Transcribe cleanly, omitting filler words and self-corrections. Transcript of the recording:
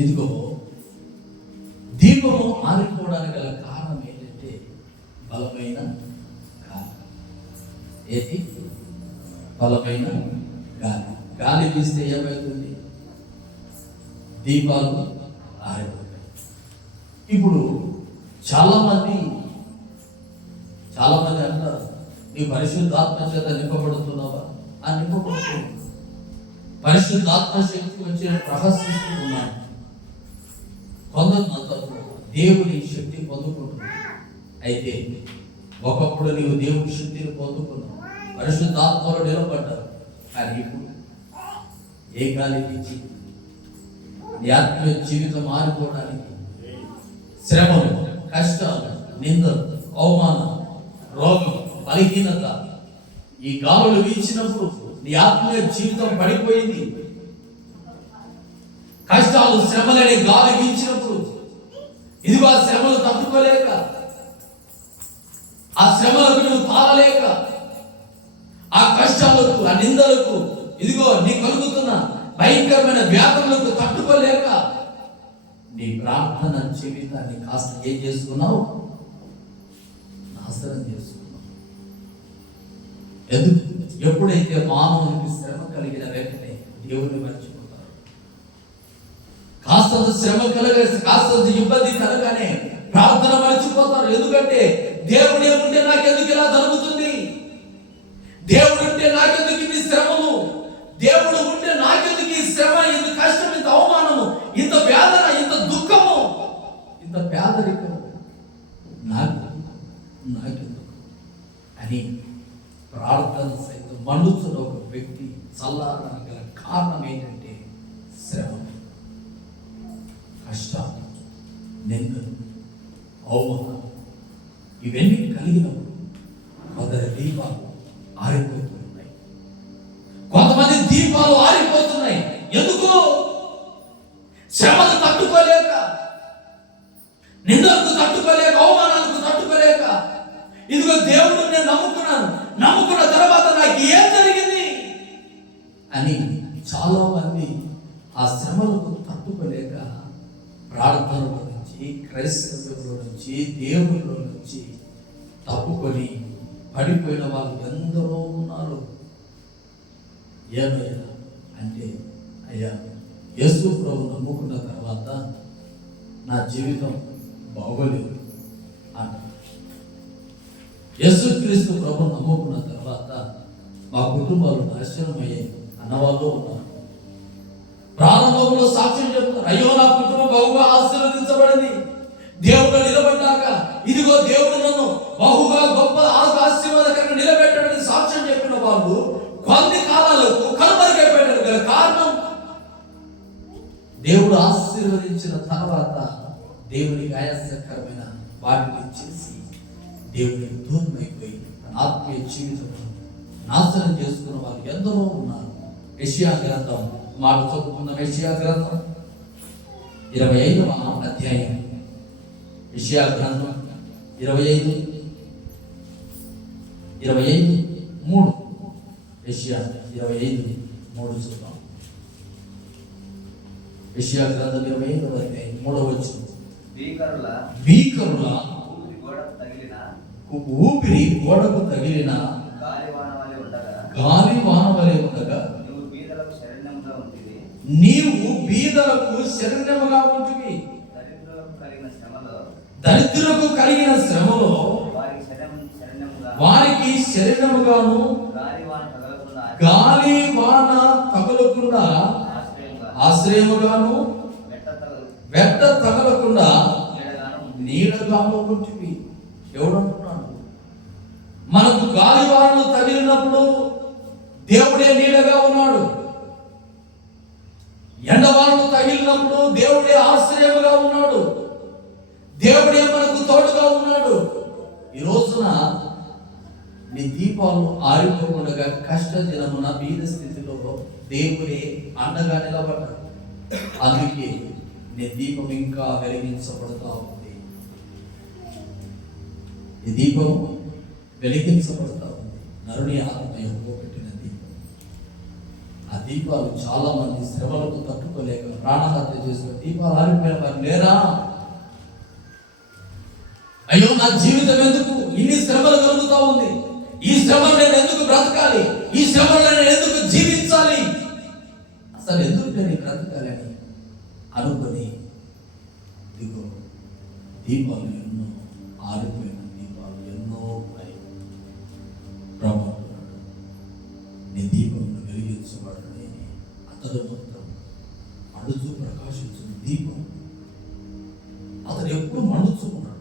ఇదిగో దీపము ఆరిపోవడానికి గల కారణం ఏంటంటే బలమైన గాలి. ఏది? బలమైన గాలి. గాలి వీస్తే ఏమవుతుంది? దీపాలు ఆరిపోతాయి. ఇప్పుడు చాలామంది అంటారు, నీ పరిశుద్ధాత్మ చేత నింపబడుతున్నావా? ఆ నింపబడుతున్నావు. పరిశుద్ధాత్మ శక్తి వచ్చి ప్రహసిస్తూ ఉన్నాను. కొందరు దేవుని శక్తి పొందుకుంటున్నావు. అయితే ఒకప్పుడు నీవు దేవుని శక్తిని పొందుకున్నావు, పరిశుద్ధాత్మలో నిలబడ్డావు. కానీ ఇప్పుడు ఏ గాలి ఇచ్చి నీ ఆత్మీయ జీవితం మారిపోవడానికి శ్రమలు, కష్టాలు, నిందలు, అవమానం, రోగం, బలహీనత, ఈ గాలులు వీచినప్పుడు నీ ఆత్మీయ జీవితం పడిపోయింది. కష్టాలు, శ్రమలనే గాలి వీచినప్పుడు ఇదిగో ఆ శ్రమలు తట్టుకోలేక, ఆ శ్రమలకు నువ్వు తాళలేక, ఆ కష్టాలకు, ఆ నిందలకు, ఇదిగో నీ కలుగుతున్న భయంకరమైన వ్యాధులకు తట్టుకోలేక నీ ప్రార్థన జీవితాన్ని కాస్త ఏం చేసుకున్నావు? నాశనం చేసుకున్నావు. ఎందుకు? ఎప్పుడైతే మానవునికి శ్రమ కలిగిన వెంటనే దేవుని మర్చిపోతారు. కాస్తంత శ్రమ కాస్తంత ఇబ్బంది కలగానే ప్రార్థన మర్చిపోతారు. ఎందుకంటే దేవుడు ఏముంటే నాకెందుకు ఇలా జరుగుతుంది? దేవుడు ఉంటే నాకెందుకు ఇన్ని శ్రమము? దేవుడు ఉంటే నాకెందుకు ఈ శ్రమ, ఇంత కష్టం, ఇంత అవమానము, ఇంత వేదన, ఇంత దుఃఖము, ఇంత పేదరికము నాకెందుకు అని ప్రార్థన సైతం మండుతున్న ఒక వ్యక్తి చల్లారడానికి గల కారణం ఏంటంటే శ్రమ, కష్టాలు, నిందలు, అవమానం ఇవన్నీ కలిగినప్పుడు కొందరి దీపాలు ఆరిపోతున్నాయి. కొంతమంది దీపాలు ఆరిపోతున్నాయి. ఎందుకు? శ్రమను తట్టుకోలేక, నిందలకు తట్టుకోలేక, అవమానాలకు తట్టుకోలేక, ఇదిగో దేవుడు నేను నమ్ముకున్న తర్వాత నాకు ఏం జరిగింది అని చాలా మంది ఆ శ్రమలకు తట్టుకోలేక ప్రార్థనలో నుంచి, క్రైస్తవుల నుంచి, దేవుళ్ళ నుంచి తప్పుకొని పడిపోయిన వాళ్ళు ఎందరో ఉన్నారు. ఏమయ్యా అంటే, అయ్యా యేసు ప్రభు నమ్ముకున్న తర్వాత నా జీవితం బాగోలేదు అంట. యేసుక్రీస్తు ప్రభు నమ్ముకున్న తర్వాత మా కుటుంబాలు నాశనం అయ్యాయి అన్నవాళ్ళు ఉన్నారు. ప్రారంభంలో సాక్ష్యం చెప్తారు, అయ్యో నా కుటుంబం బహుగా ఆశీర్వదించబడింది, దేవుడు నిలబడ్డాక ఇదిగో దేవుడు నన్ను బహుగా గొప్ప ఆశీర్వాదకరంగా నిలబెట్టాడని సాక్ష్యం చెప్పిన వాళ్ళు కొన్ని కాలాలకు కనుమరుగైపోయారు. గల కారణం దేవుడు ఆశీర్వదించిన తర్వాత దేవునికి ఆయాసకరమైన వాటిని చేసి దేవునికి దూరమైపోయి ఆత్మీయ జీవితం నాశనం చేసుకున్న వాళ్ళు ఎందరో ఉన్నారు. యెషయా గ్రంథం మాట చదువుకున్న యెషయా గ్రంథం 25వ అధ్యాయం, యెషయా గ్రంథం 25:3 యెషయా 25:3 చూద్దాం. యెషయా గ్రంథం 25వ అధ్యాయం 3వ వచనం. భీకరుల ఊపిరి గోడకు తగిలిన గాలివాన వలె ఉండగా నీవు బీదలకు శరణ్యముగా ఉంటివి. దరిద్రులకు కలిగిన శ్రమలో వారికి శరణ్యముగాను, గాలి వాన తగలకుండా ఆశ్రయముగాను, వెంట తగలకుండా నీడగాను ఉంటివి. ఎవడు అంటున్నాడు? మనకు గాలి వానలు తగిలినప్పుడు దేవుడే నీడగా ఉన్నాడు. ఎండవానలు తగిలినప్పుడు దేవుడే ఆశ్రయముగా ఉన్నాడు. దేవుడే మనకు తోడుగా ఉన్నాడు. ఈ రోజున నీ దీపాలు ఆరిపోకుండా కష్ట దినమున బీద స్థితిలో దేవుడే అండగా నిలబడ్డాడు. అందుకే నీ దీపం ఇంకా వెలిగించబడుతూ ఉంది. ఈ దీపం వెలిగించబడుతూ ఉంది. నరుని ఆత్మ యెహోవా పెట్టిన దీపం. ఆ దీపాలు చాలా మంది శ్రమలకు తట్టుకోలేక ప్రాణహత్య చేసిన దీపాలు ఆరిపోయిన వారు లేరా? అయ్యో నా జీవితం ఎందుకు ఇన్ని శ్రమలు కలుగుతా ఉంది, ఈ శ్రమలు నేను ఎందుకు బ్రతకాలి, ఈ శ్రమలు నేను ఎందుకు జీవించాలి, అసలు ఎందుకు నేను బ్రతకాలని అనుకుని ఇదిగో దీపాలు ఎన్నో ఆరిపోయిన దీపాలు ఎన్నో ఉన్నాయి. ప్రభు నీ దీపం వెలిగించబడని అతడు మొత్తం మండుతూ ప్రకాశించిన దీపం. అతడు ఎప్పుడు మండుతూ ఉన్నాడు.